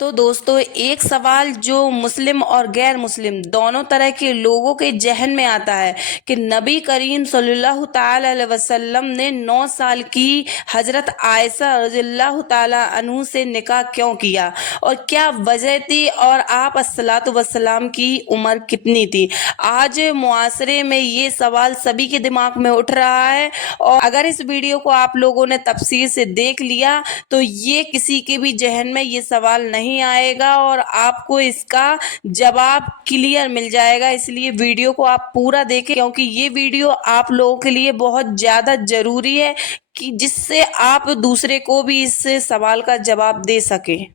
तो दोस्तों, एक सवाल जो मुस्लिम और गैर मुस्लिम दोनों तरह के लोगों के जहन में आता है कि नबी करीम सल्लल्लाहु ताला अलैहि वसल्लम ने 9 साल की हजरत आयशा रज़ियल्लाहु ताला अन्हु से निकाह क्यों किया और क्या वजह थी, और आप अस्सलातु वस्सलाम की उम्र कितनी थी। आज मुआशरे में ये सवाल सभी के दिमाग में उठ रहा है, और अगर इस वीडियो को आप लोगों ने तफसील से देख लिया तो ये किसी के भी जहन में ये सवाल नहीं आएगा और आपको इसका जवाब क्लियर मिल जाएगा। इसलिए वीडियो को आप पूरा देखें, क्योंकि ये वीडियो आप लोगों के लिए बहुत ज़्यादा ज़रूरी है कि जिससे आप दूसरे को भी इस सवाल का जवाब दे सकें।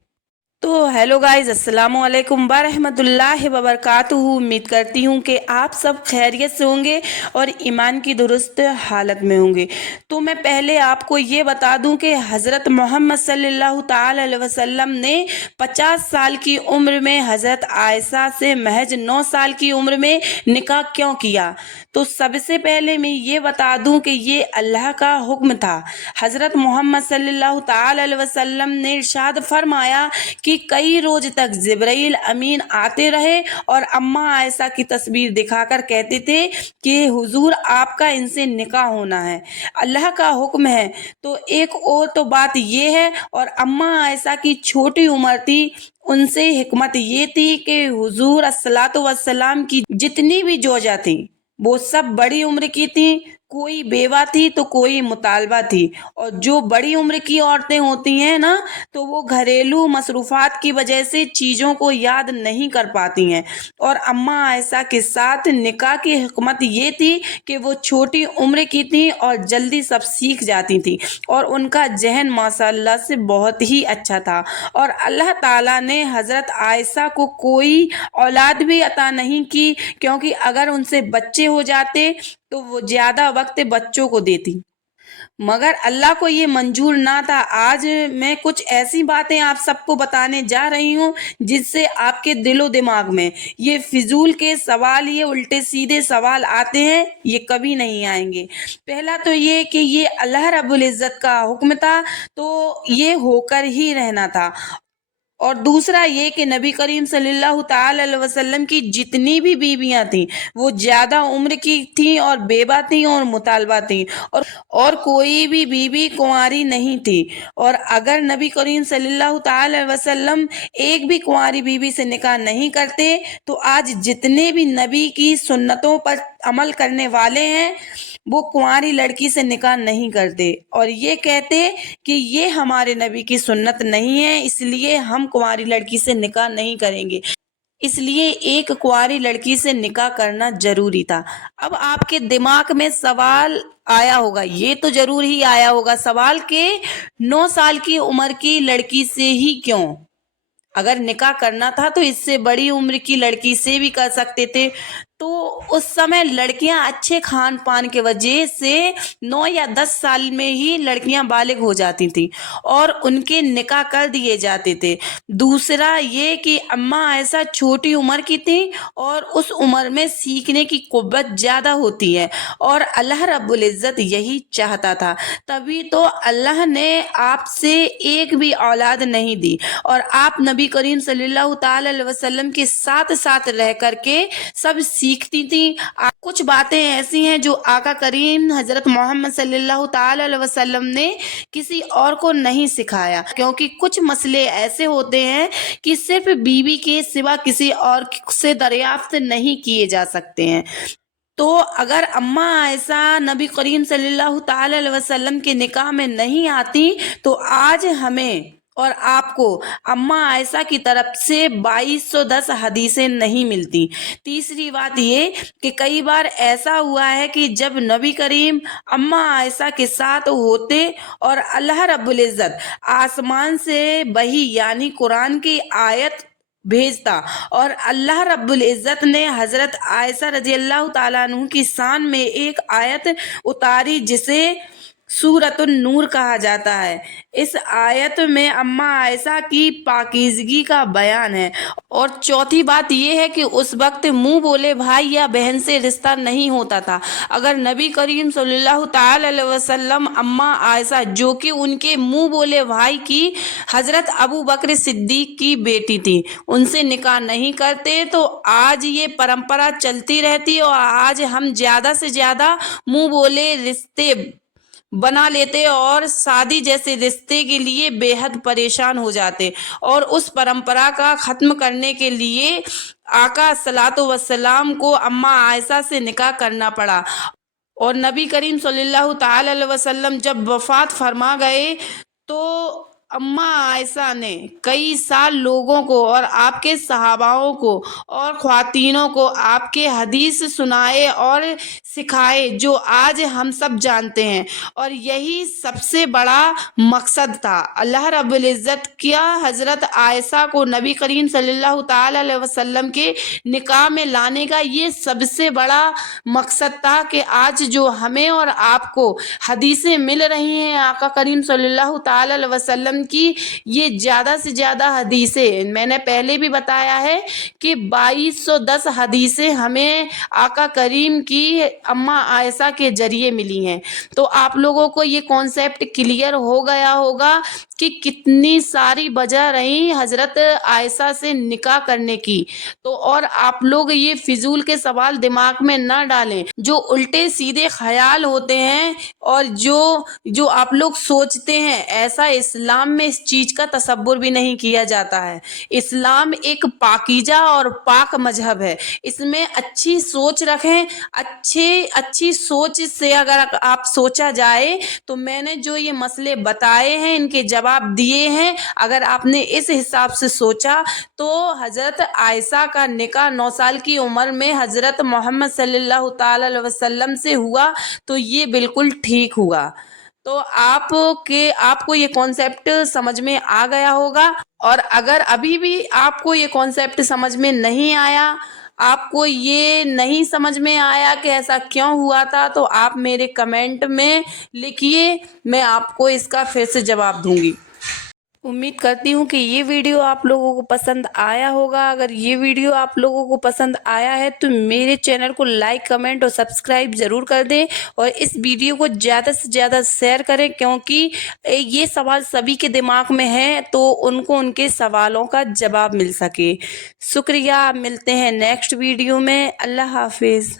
तो हेलो गाइस, अस्सलाम वालेकुम वरहमतुल्लाहि वबरकातुहू। उम्मीद करती हूँ कि आप सब खैरियत से होंगे और ईमान की दुरुस्त हालत में होंगे। तो मैं पहले आपको ये बता दूं कि हज़रत मोहम्मद सल्लल्लाहु ताला अलैहि वसल्लम ने 50 साल की उम्र में हज़रत आयशा से महज 9 साल की उम्र में निकाह क्यों किया। तो सबसे पहले मैं ये बता दूं कि ये अल्लाह का हुक्म था। हज़रत मोहम्मद सल्लल्लाहु ताला अलैहि वसल्लम ने इरशाद फरमाया कि कई रोज तक जिब्राइल अमीन आते रहे और अम्मा आयशा की तस्वीर दिखाकर कहते थे कि हुजूर आपका इनसे निकाह होना है, अल्लाह का हुक्म है। तो एक और तो बात ये है, और अम्मा आयशा की छोटी उम्र थी, उनसे हिकमत ये थी कि हुजूर अस्सलातु वस्सलाम की जितनी भी जोजा थी वो सब बड़ी उम्र की थी, कोई बेवा थी तो कोई मुतालबा थी। और जो बड़ी उम्र की औरतें होती हैं ना, तो वो घरेलू मसरूफात की वजह से चीज़ों को याद नहीं कर पाती हैं। और अम्मा आयशा के साथ निकाह की हिकमत ये थी कि वो छोटी उम्र की थी और जल्दी सब सीख जाती थी, और उनका जहन माशाअल्लाह से बहुत ही अच्छा था। और अल्लाह ताला ने हज़रत आयशा को कोई औलाद भी अता नहीं की, क्योंकि अगर उनसे बच्चे हो जाते तो वो ज़्यादा वक्त बच्चों को देती, मगर अल्लाह को ये मंजूर ना था। आज मैं कुछ ऐसी बातें आप सबको बताने जा रही हूँ जिससे आपके दिलो दिमाग में ये फिजूल के सवाल, ये उल्टे सीधे सवाल आते हैं, ये कभी नहीं आएंगे। पहला तो ये कि ये अल्लाह रब्बुल इज़्ज़त का हुक्म था, तो ये होकर ही रहना था। और दूसरा ये कि नबी करीम सल्लल्लाहु ताला अलैहि वसल्लम की जितनी भी बीवियां थीं वो ज़्यादा उम्र की थीं और बेबा थीं और मुतालबा थीं, और कोई भी बीवी कुंवारी नहीं थी। और अगर नबी करीम सल्लल्लाहु ताला अलैहि वसल्लम एक भी कुंवारी बीवी से निकाह नहीं करते तो आज जितने भी नबी की सुन्नतों पर अमल करने वाले हैं वो कुंवारी लड़की से निकाह नहीं करते और ये कहते कि ये हमारे नबी की सुन्नत नहीं है, इसलिए हम कुंवारी लड़की से निकाह नहीं करेंगे। इसलिए एक कुंवारी लड़की से निकाह करना जरूरी था। अब आपके दिमाग में सवाल आया होगा, ये तो जरूर ही आया होगा सवाल के 9 साल की उम्र की लड़की से ही क्यों? अगर निकाह करना था तो इससे बड़ी उम्र की लड़की से भी कर सकते थे। तो उस समय लड़कियां अच्छे खान पान के वजह से 9 या 10 साल में ही लड़कियां बालिग हो जाती थी और उनके निकाह कर दिए जाते थे। दूसरा ये कि अम्मा ऐसा छोटी उम्र की थी और उस उम्र में सीखने की कुव्वत ज़्यादा होती है, और अल्लाह रब्बुल इज़्ज़त यही चाहता था, तभी तो अल्लाह ने आपसे एक भी औलाद नहीं दी और आप नबी करीम सल्लल्लाहु ताला अलैहि वसल्लम के साथ साथ रह करके सब सीखती थी। कुछ बातें ऐसी हैं जो आका करीम हजरत मोहम्मद सल्लल्लाहु ताला अलैहि वसल्लम ने किसी और को नहीं सिखाया, क्योंकि कुछ मसले ऐसे होते हैं कि सिर्फ बीवी के सिवा किसी और से दरियाफ्त नहीं किए जा सकते हैं। तो अगर अम्मा आयशा नबी करीम सल्लल्लाहु ताला अलैहि वसल्लम के निकाह में नहीं आती तो आज हमें और आपको अम्मा आयशा की तरफ से 2210 हदीसें नहीं मिलती। तीसरी बात ये कि कई बार ऐसा हुआ है कि जब नबी करीम अम्मा आयशा के साथ होते और अल्लाह रब्बुल इज़्ज़त आसमान से वही यानी कुरान की आयत भेजता और अल्लाह रब्बुल इज़्ज़त ने हज़रत आयशा रज़ी अल्लाह ताला अन्हु की शान में एक आयत उतारी जिसे सूरत नूर कहा जाता है। इस आयत में अम्मा आयशा की पाकीज़गी का बयान है। और चौथी बात यह है कि उस वक्त मुंह बोले भाई या बहन से रिश्ता नहीं होता था। अगर नबी करीम सल्लल्लाहु ताला अलैहि वसल्लम अम्मा आयशा जो कि उनके मुंह बोले भाई की हजरत अबू बकर सिद्दीक की बेटी थी, उनसे निकाह नहीं करते तो आज ये परंपरा चलती रहती और आज हम ज्यादा से ज्यादा मुंह बोले रिश्ते बना लेते और शादी जैसे रिश्ते के लिए बेहद परेशान हो जाते। और उस परंपरा का खत्म करने के लिए आका सलातो वसलाम को अम्मा आयशा से निकाह करना पड़ा। और नबी करीम सल्लल्लाहु ताला अलैहि वसल्लम जब वफात फरमा गए तो अम्मा आयशा ने कई साल लोगों को और आपके सहाबाओं को और ख्वातीनों को आपके हदीस सुनाए और सिखाए जो आज हम सब जानते हैं। और यही सबसे बड़ा मकसद था। अल्लाह रब्बुल इज़्ज़त क्या हज़रत आयशा को नबी करीम सल्लल्लाहु ताला अलैहि वसल्लम के निकाह में लाने का ये सबसे बड़ा मकसद था कि आज जो हमें और आपको हदीसें मिल रही हैं आका करीम सल्लल्लाहु ताला अलैहि वसल्लम की, ये ज़्यादा से ज़्यादा हदीसें मैंने पहले भी बताया है कि 2210 हदीसें हमें आका करीम की अम्मा आयशा के जरिए मिली हैं। तो आप लोगों को ये कॉन्सेप्ट क्लियर हो गया होगा कि कितनी सारी वजह रही हजरत आयशा से निकाह करने की। तो और आप लोग ये फिजूल के सवाल दिमाग में ना डालें, जो उल्टे सीधे ख्याल होते हैं और जो आप लोग सोचते हैं, ऐसा इस्लाम में इस चीज का तसव्वुर भी नहीं किया जाता है। इस्लाम एक पाकीजा और पाक मजहब है। इसमें अच्छी सोच रखें। अच्छी सोच से अगर आप सोचा जाए तो मैंने जो ये मसले बताए हैं इनके जवाब दिए हैं, अगर आपने इस हिसाब से सोचा तो हजरत आयशा का निकाह 9 साल की उम्र में हजरत मोहम्मद सल्लल्लाहु ताला अलैहि वसल्लम से हुआ तो ये बिल्कुल ठीक हुआ। तो आपको ये कॉन्सेप्ट समझ में आ गया होगा। और अगर अभी भी आपको ये कॉन्सेप्ट समझ में नहीं आया, आपको ये नहीं समझ में आया कि ऐसा क्यों हुआ था, तो आप मेरे कमेंट में लिखिए, मैं आपको इसका फिर से जवाब दूंगी। उम्मीद करती हूँ कि ये वीडियो आप लोगों को पसंद आया होगा। अगर ये वीडियो आप लोगों को पसंद आया है तो मेरे चैनल को लाइक, कमेंट और सब्सक्राइब ज़रूर कर दें और इस वीडियो को ज़्यादा से ज़्यादा शेयर करें, क्योंकि ये सवाल सभी के दिमाग में है तो उनको उनके सवालों का जवाब मिल सके। शुक्रिया। मिलते हैं नेक्स्ट वीडियो में। अल्लाह हाफिज़।